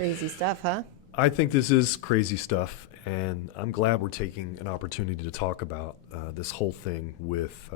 Crazy stuff, huh? I think this is crazy stuff, and I'm glad we're taking an opportunity to talk about this whole thing with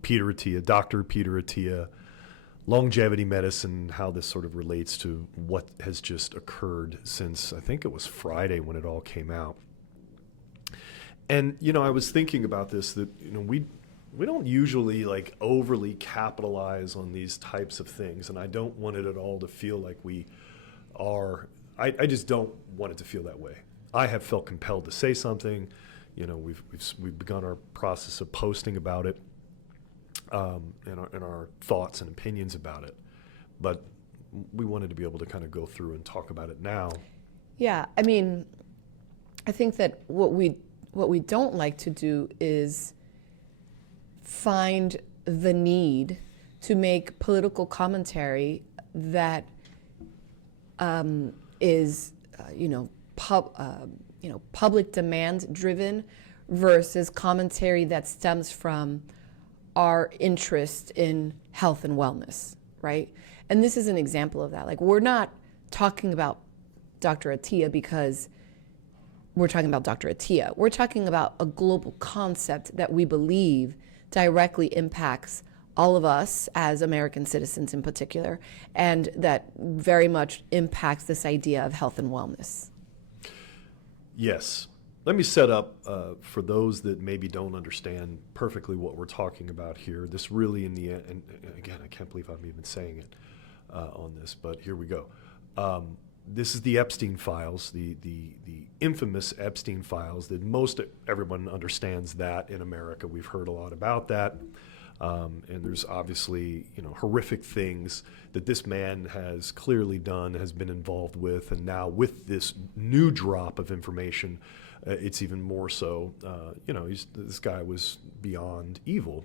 Peter Attia, Dr. Peter Attia, longevity medicine, how this sort of relates to what has just occurred since I think it was Friday when it all came out. And, I was thinking about this, that, we don't usually like overly capitalize on these types of things, and I don't want it at all to feel like we are. I just don't want it to feel that way. I have felt compelled to say something. We've begun our process of posting about it, and our thoughts and opinions about it. But we wanted to be able to kind of go through and talk about it now. Yeah, I mean, I think that what we don't like to do is find the need to make political commentary that is, public demand driven versus commentary that stems from our interest in health and wellness, right? And this is an example of that. Like, we're not talking about Dr. Attia because we're talking about Dr. Attia. We're talking about a global concept that we believe directly impacts all of us as American citizens in particular, and that very much impacts this idea of health and wellness. Yes. Let me set up for those that maybe don't understand perfectly what we're talking about here. This really, in the end, and again, I can't believe I'm even saying it on this, but here we go. This is the Epstein files, the infamous Epstein files that most everyone understands that in America. We've heard a lot about that. And there's obviously, horrific things that this man has clearly done, has been involved with, and now with this new drop of information, it's even more so. This guy was beyond evil,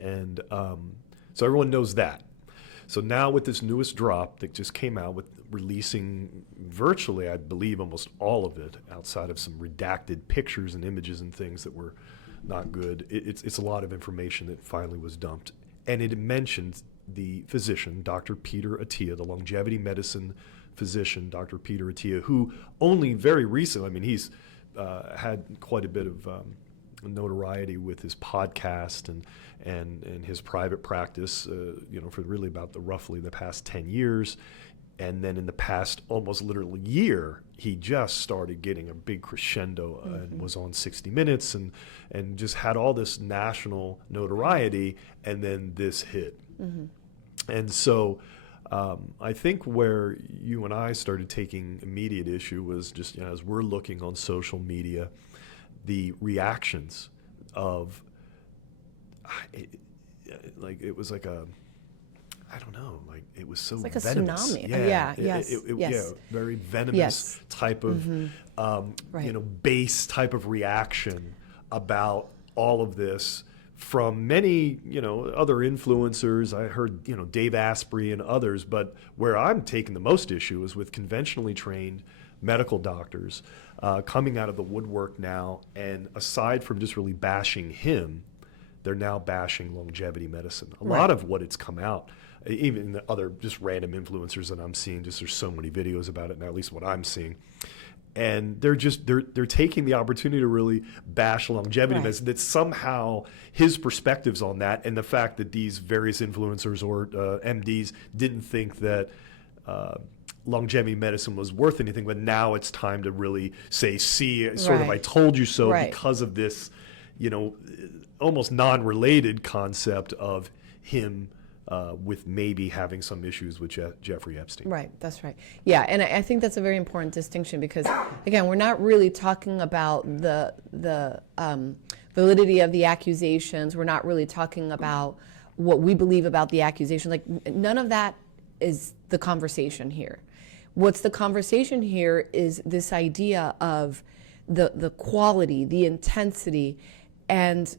and so everyone knows that. So now with this newest drop that just came out, with releasing virtually, I believe, almost all of it, outside of some redacted pictures and images and things that were not good. It's a lot of information that finally was dumped. And it mentioned the physician, Dr. Peter Attia, the longevity medicine physician, Dr. Peter Attia, who only very recently, he's had quite a bit of notoriety with his podcast and his private practice, for really about roughly the past 10 years. And then in the past almost literally year, he just started getting a big crescendo and was on 60 Minutes and just had all this national notoriety, and then this hit. And so I think where you and I started taking immediate issue was just, as we're looking on social media, the reactions of, it was like a, I don't know, it was so it's like venomous. A tsunami. Yes. Yeah, very venomous type of, base type of reaction about all of this from many, other influencers. I heard, Dave Asprey and others, but where I'm taking the most issue is with conventionally trained medical doctors coming out of the woodwork now, and aside from just really bashing him, they're now bashing longevity medicine. A lot of what it's come out, even the other just random influencers that I'm seeing, just there's so many videos about it now, at least what I'm seeing. And they're taking the opportunity to really bash longevity medicine, that somehow his perspectives on that, and the fact that these various influencers or MDs didn't think that longevity medicine was worth anything, but now it's time to really say, see, sort of, I told you so, because of this, almost non-related concept of him with maybe having some issues with Jeffrey Epstein. Right, that's right. Yeah, and I think that's a very important distinction, because, again, we're not really talking about the validity of the accusations. We're not really talking about what we believe about the accusation. Like, none of that is the conversation here. What's the conversation here is this idea of the quality, the intensity, and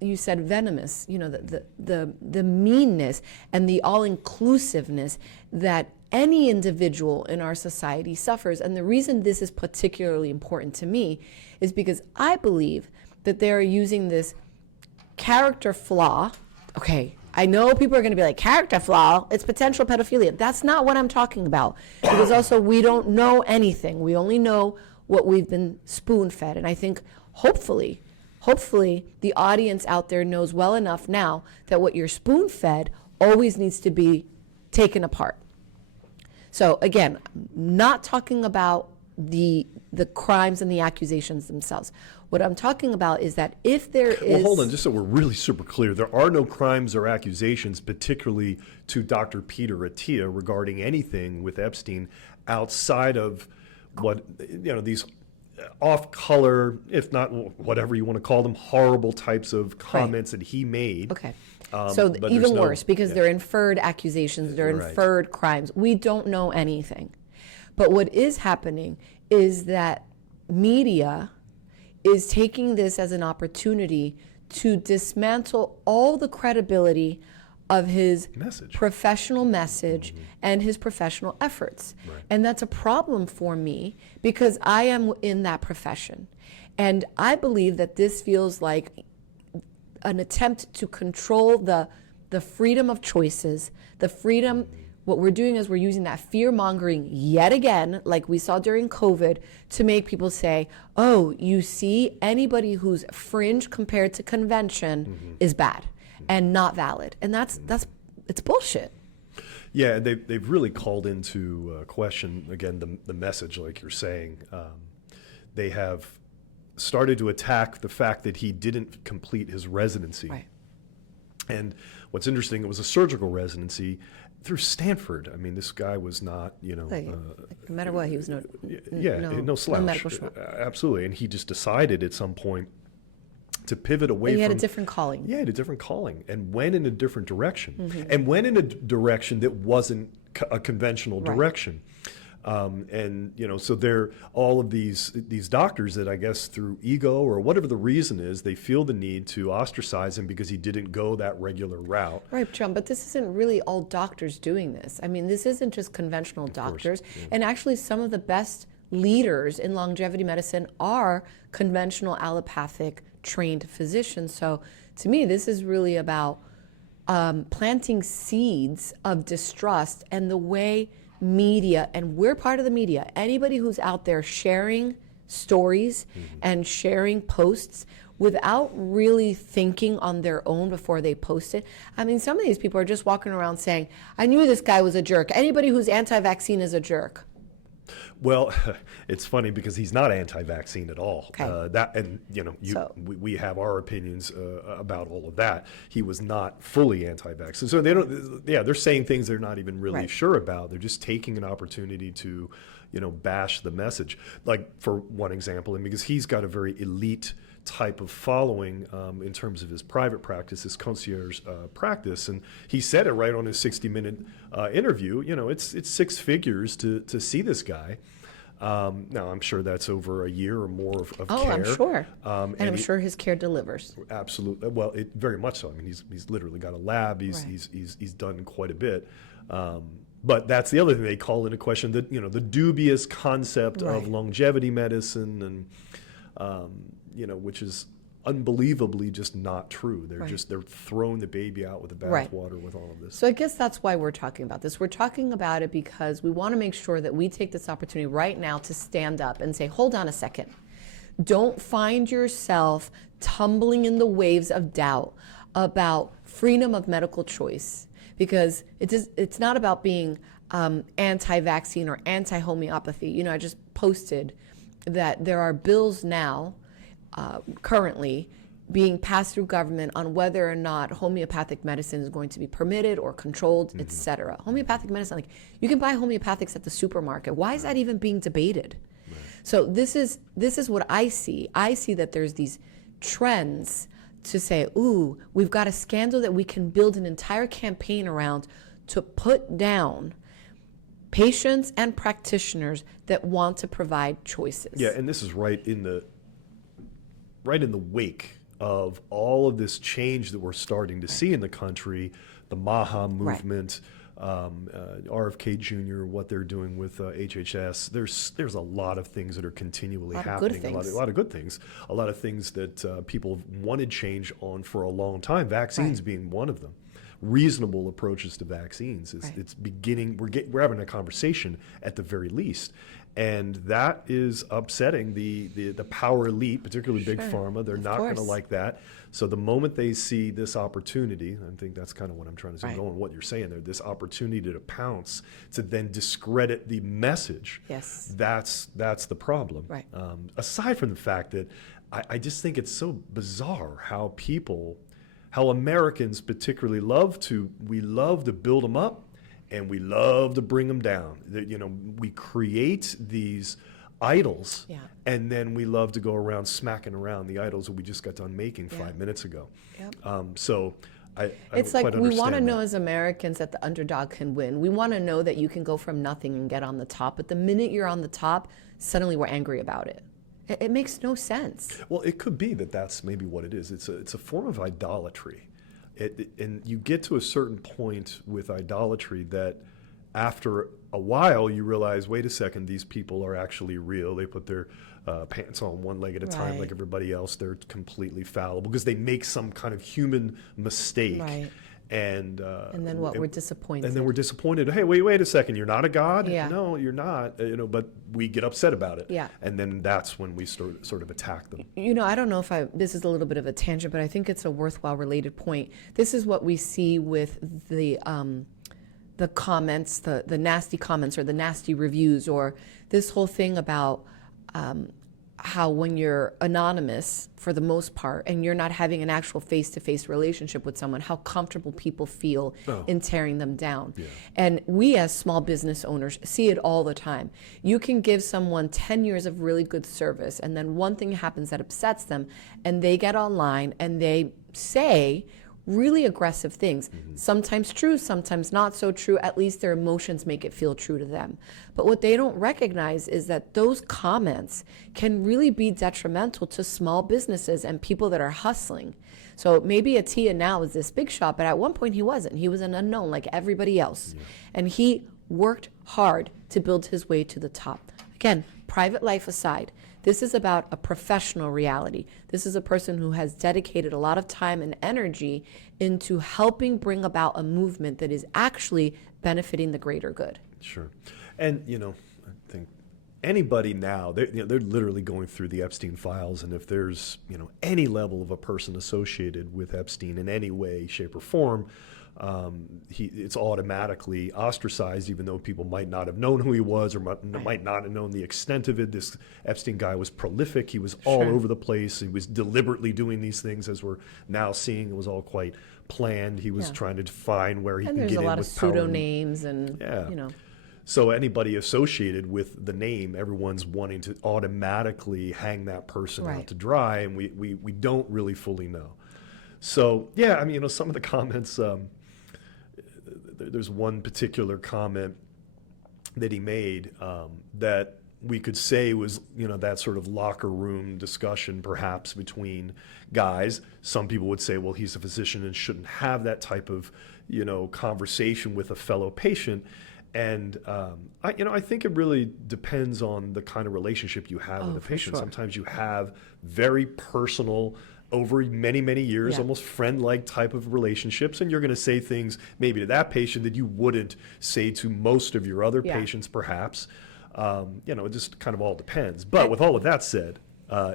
you said venomous, the meanness and the all-inclusiveness that any individual in our society suffers. And the reason this is particularly important to me is because I believe that they're using this character flaw. Okay, I know people are going to be like, character flaw, it's potential pedophilia. That's not what I'm talking about. Because also, we don't know anything. We only know what we've been spoon-fed. And I think, hopefully, the audience out there knows well enough now that what you're spoon-fed always needs to be taken apart. So again, not talking about the crimes and the accusations themselves. What I'm talking about is that if there is... Well, hold on, just so we're really super clear, there are no crimes or accusations, particularly to Dr. Peter Attia, regarding anything with Epstein outside of what, these off-color, if not whatever you want to call them, horrible types of comments that he made. Okay. So but even there's worse, because they're inferred accusations, they're Right. inferred crimes. We don't know anything. But what is happening is that media is taking this as an opportunity to dismantle all the credibility of his professional message and his professional efforts. Right. And that's a problem for me because I am in that profession. And I believe that this feels like an attempt to control the freedom of choices, the freedom. What we're doing is we're using that fear-mongering yet again, like we saw during COVID, to make people say, oh, you see, anybody who's fringe compared to convention is bad and not valid. And it's bullshit. Yeah, they've really called into question, again, the message, like you're saying. They have started to attack the fact that he didn't complete his residency. Right. And what's interesting, it was a surgical residency through Stanford. I mean, this guy was not, Like, no matter what, he was no slouch. No medical schmuck. Absolutely. And he just decided at some point to pivot away He from... had a different calling. Yeah, he had a different calling and went in a different direction. And went in a direction that wasn't a conventional direction. So they're all of these doctors that I guess through ego or whatever the reason is, they feel the need to ostracize him because he didn't go that regular route. Right, John, but this isn't really all doctors doing this. I mean, this isn't just conventional doctors. And actually, some of the best leaders in longevity medicine are conventional allopathic trained physicians. So to me, this is really about planting seeds of distrust, and the way media, and we're part of the media, anybody who's out there sharing stories and sharing posts without really thinking on their own before they post it. I mean, some of these people are just walking around saying, I knew this guy was a jerk. Anybody who's anti-vaccine is a jerk. Well, it's funny because he's not anti-vaccine at all. Okay. We have our opinions about all of that. He was not fully anti-vaccine. So they're saying things they're not even really sure about. They're just taking an opportunity to, bash the message. Like, for one example, and because he's got a very elite type of following in terms of his private practice, his concierge practice, and he said it right on his 60-minute interview. It's six figures to see this guy. Now I'm sure that's over a year or more of care. I'm sure, and I'm he, sure his care delivers. Absolutely, well, very much so. I mean, he's literally got a lab. He's done quite a bit. But that's the other thing they call into question, that the dubious concept of longevity medicine and. Which is unbelievably just not true. They're throwing the baby out with the bathwater with all of this. So I guess that's why we're talking about this. We're talking about it because we want to make sure that we take this opportunity right now to stand up and say, hold on a second. Don't find yourself tumbling in the waves of doubt about freedom of medical choice, because it's not about being anti-vaccine or anti-homeopathy. I just posted that there are bills now currently being passed through government on whether or not homeopathic medicine is going to be permitted or controlled, etc. Homeopathic medicine, like, you can buy homeopathics at the supermarket. Why is that even being debated? So this is what I see. I see that there's these trends to say, ooh, we've got a scandal that we can build an entire campaign around to put down patients and practitioners that want to provide choices. Yeah, and this is right in the wake of all of this change that we're starting to see in the country, the MAHA movement, RFK Jr., what they're doing with HHS. There's a lot of things that are continually happening. A lot of good things. A lot of things that people wanted change on for a long time. Vaccines being one of them. reasonable approaches to vaccines. Right. It's beginning. We're having a conversation at the very least, and that is upsetting the power elite, particularly big Sure. pharma. They're Of not going to course. like that. So the moment they see this opportunity, I think that's kind of what I'm trying to say, Right. going what you're saying there, this opportunity to pounce, to then discredit the message. Yes. That's the problem. Right. Aside from the fact that I just think it's so bizarre how Americans particularly love to build them up and we love to bring them down. We create these idols, Yeah. and then we love to go around smacking around the idols that we just got done making 5 minutes ago. Yep. So I It's don't like quite we want to understand know that. as Americans that the underdog can win. We want to know that you can go from nothing and get on the top. But the minute you're on the top, suddenly we're angry about it. It makes no sense. Well, it could be that that's maybe what it is. It's a form of idolatry. And you get to a certain point with idolatry that after a while you realize, wait a second, these people are actually real. They put their pants on one leg at a time Right. like everybody else. They're completely fallible because they make some kind of human mistake. Right. And And then we're disappointed. And then we're disappointed. Hey, wait a second. You're not a god? Yeah. No, you're not. But we get upset about it. Yeah. And then that's when we sort of attack them. I don't know if this is a little bit of a tangent, but I think it's a worthwhile related point. This is what we see with the comments, the nasty comments or the nasty reviews, or this whole thing about how when you're anonymous for the most part and you're not having an actual face-to-face relationship with someone, how comfortable people feel in tearing them down. Yeah. And we as small business owners see it all the time. You can give someone 10 years of really good service, and then one thing happens that upsets them, and they get online and they say really aggressive things. Sometimes true, sometimes not so true. At least their emotions make it feel true to them. But what they don't recognize is that those comments can really be detrimental to small businesses and people that are hustling. So maybe Atia now is this big shot, but at one point he wasn't. He was an unknown like everybody else. Yeah. And he worked hard to build his way to the top. Again, private life aside, this is about a professional reality. This is a person who has dedicated a lot of time and energy into helping bring about a movement that is actually benefiting the greater good. Sure. And, I think anybody now, they're literally going through the Epstein files, and if there's, any level of a person associated with Epstein in any way, shape, or form, it's automatically ostracized, even though people might not have known who he was or might not have known the extent of it. This Epstein guy was prolific. He was all over the place. He was deliberately doing these things, as we're now seeing. It was all quite planned. He was trying to define where he can get in with power. And there's a lot of pseudonames and. So anybody associated with the name, everyone's wanting to automatically hang that person out to dry, and we don't really fully know. So, some of the comments, there's one particular comment that he made that we could say was, that sort of locker room discussion perhaps between guys. Some people would say, well, he's a physician and shouldn't have that type of, conversation with a fellow patient. And I think it really depends on the kind of relationship you have with a patient. Sure. Sometimes you have very personal, over many, many years, almost friend-like type of relationships, and you're going to say things maybe to that patient that you wouldn't say to most of your other patients, perhaps. It just kind of all depends. But with all of that said,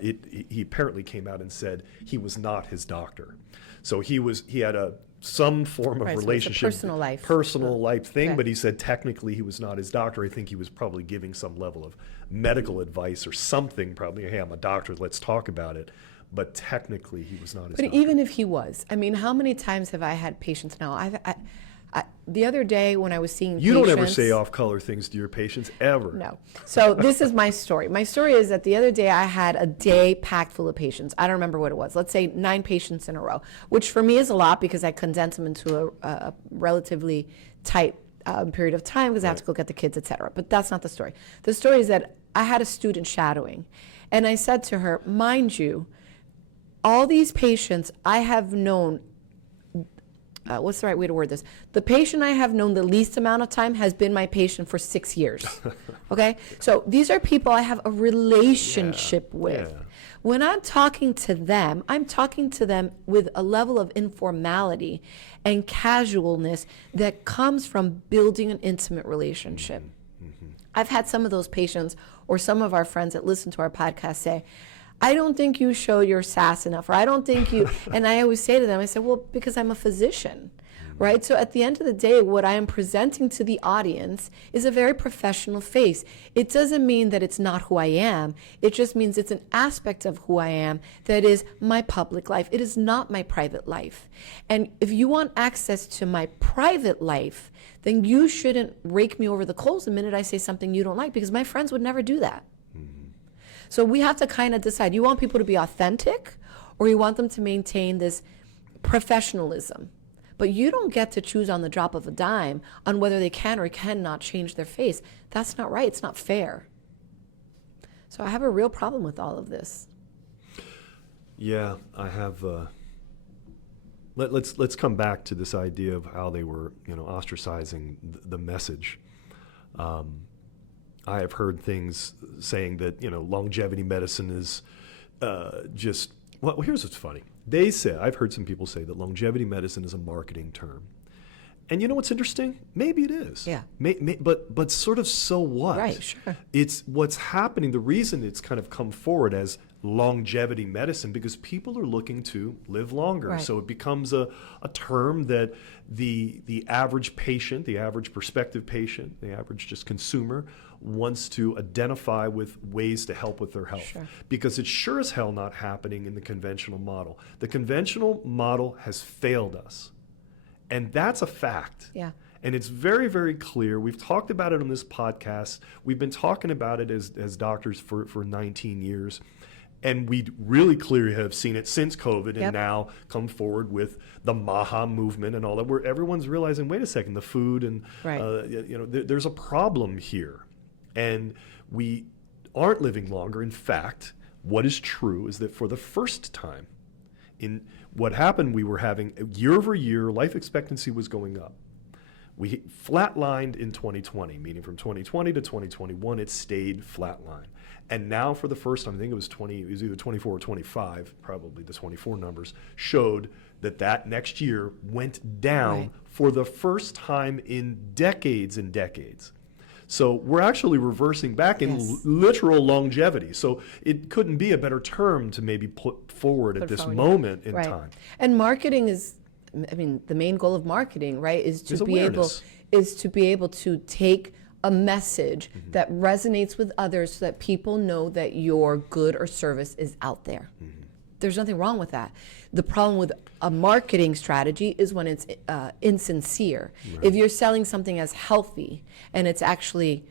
he apparently came out and said he was not his doctor. So he had some form of relationship, so it's a personal life thing, but he said technically he was not his doctor. I think he was probably giving some level of medical advice or something, probably, hey, I'm a doctor, let's talk about it. But technically he was not his doctor. But even if he was, how many times have I had patients now? The other day when I was seeing You patients, don't ever say off-color things to your patients, ever. No. So this is my story. My story is that the other day I had a day packed full of patients. I don't remember what it was. Let's say 9 patients in a row, which for me is a lot because I condense them into a relatively tight period of time because I have to go get the kids, et cetera. But that's not the story. The story is that I had a student shadowing, and I said to her, mind you, all these patients I have known, what's the right way to word this? The patient I have known the least amount of time has been my patient for 6 years. Okay? So these are people I have a relationship with. When I'm talking to them, I'm talking to them with a level of informality and casualness that comes from building an intimate relationship. I've had some of those patients or some of our friends that listen to our podcast say, I don't think you show your sass enough, or I don't think you, and I always say to them, I say, well, because I'm a physician, right? So at the end of the day, what I am presenting to the audience is a very professional face. It doesn't mean that it's not who I am. It just means it's an aspect of who I am that is my public life. It is not my private life. And if you want access to my private life, then you shouldn't rake me over the coals the minute I say something you don't like, because my friends would never do that. So we have to kind of decide, you want people to be authentic, or you want them to maintain this professionalism? But you don't get to choose on the drop of a dime on whether they can or cannot change their face. That's not right. It's not fair. So I have a real problem with all of this. Yeah, I have. Let's come back to this idea of how they were, ostracizing the message. I have heard things saying that, longevity medicine is just, well, here's what's funny. I've heard some people say that longevity medicine is a marketing term. And you know what's interesting? Maybe it is. Yeah. But sort of so what? Right, sure. It's what's happening. The reason it's kind of come forward as longevity medicine, because people are looking to live longer. Right. So it becomes a term that the average patient, the average prospective patient, the average just consumer wants to identify with ways to help with their health. Sure. Because it's sure as hell not happening in the conventional model. The conventional model has failed us. And that's a fact. Yeah. And it's very, very clear. We've talked about it on this podcast. We've been talking about it as doctors for 19 years. And we really clearly have seen it since COVID, and now come forward with the MAHA movement and all that, where everyone's realizing, wait a second, the food and, there's a problem here. And we aren't living longer. In fact, what is true is that for the first time, in what happened, we were having year over year, life expectancy was going up. We flatlined in 2020, meaning from 2020 to 2021, it stayed flatline. And now for the first time, I think it was either 24 or 25, probably the 24 numbers, showed that next year went down for the first time in decades and decades. So we're actually reversing back in literal longevity. So it couldn't be a better term to maybe put forward at this moment in time. And marketing is, the main goal of marketing, right, is to be able to take a message that resonates with others so that people know that your good or service is out there. There's nothing wrong with that. The problem with a marketing strategy is when it's insincere. Right. If you're selling something as healthy and it's actually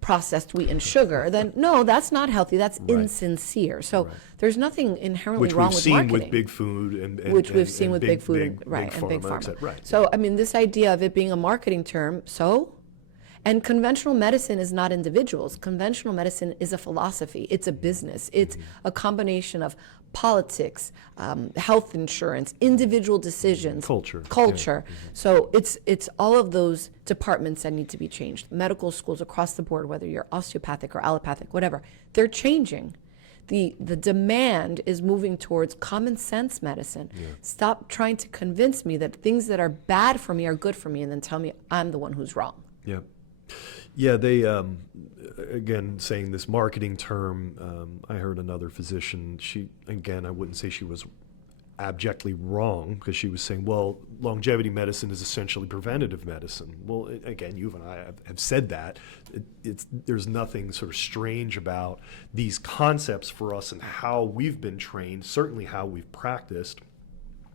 processed wheat and sugar, then no, that's not healthy. That's insincere. So there's nothing inherently wrong with marketing. Which we've seen with big food and which we've seen with big food and big pharma. Right. So this idea of it being a marketing term, and conventional medicine is not individuals. Conventional medicine is a philosophy. It's a business. It's a combination of politics, health insurance, individual decisions, culture. Yeah. So it's all of those departments that need to be changed. Medical schools across the board, whether you're osteopathic or allopathic, whatever, they're changing. The demand is moving towards common sense medicine. Yeah. Stop trying to convince me that things that are bad for me are good for me, and then tell me I'm the one who's wrong. Yeah. Yeah, they, again, saying this marketing term, I heard another physician, I wouldn't say she was abjectly wrong, because she was saying, well, longevity medicine is essentially preventative medicine. Well, again, you and I have said that. There's nothing sort of strange about these concepts for us and how we've been trained, certainly how we've practiced.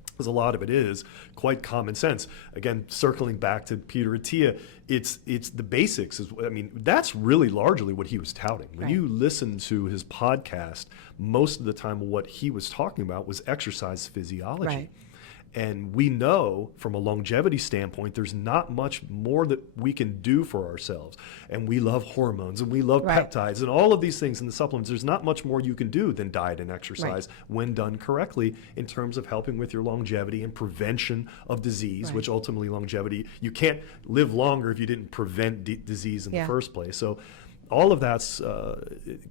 Because a lot of it is quite common sense. Again, circling back to Peter Attia, it's the basics. That's really largely what he was touting. When you listen to his podcast, most of the time what he was talking about was exercise physiology. Right. And we know from a longevity standpoint, there's not much more that we can do for ourselves. And we love hormones and we love peptides and all of these things in the supplements. There's not much more you can do than diet and exercise when done correctly in terms of helping with your longevity and prevention of disease, which ultimately longevity, you can't live longer if you didn't prevent disease in the first place. So all of that's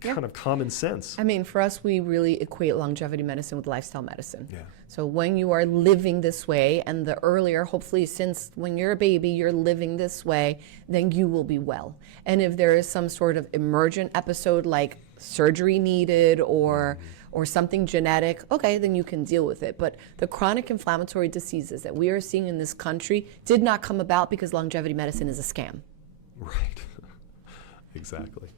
kind of common sense. I mean, for us, we really equate longevity medicine with lifestyle medicine. Yeah. So when you are living this way, and the earlier, hopefully since when you're a baby, you're living this way, then you will be well. And if there is some sort of emergent episode like surgery needed or something genetic, okay, then you can deal with it. But the chronic inflammatory diseases that we are seeing in this country did not come about because longevity medicine is a scam. Right. Exactly.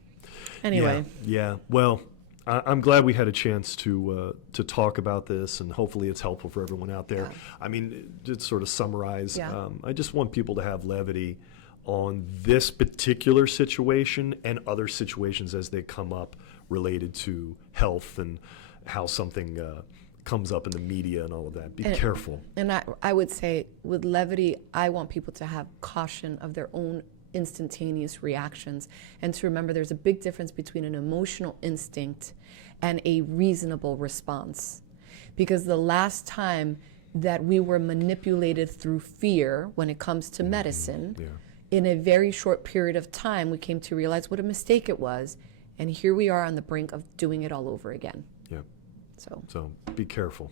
Anyway. Yeah. Well, I'm glad we had a chance to talk about this, and hopefully it's helpful for everyone out there. Yeah. I mean, to sort of summarize, Yeah. I just want people to have levity on this particular situation and other situations as they come up related to health and how something comes up in the media and all of that. Be careful. And I would say with levity, I want people to have caution of their own instantaneous reactions, and to remember there's a big difference between an emotional instinct and a reasonable response. Because the last time that we were manipulated through fear when it comes to medicine, in a very short period of time, we came to realize what a mistake it was, and here we are on the brink of doing it all over again. Yeah. So So be careful.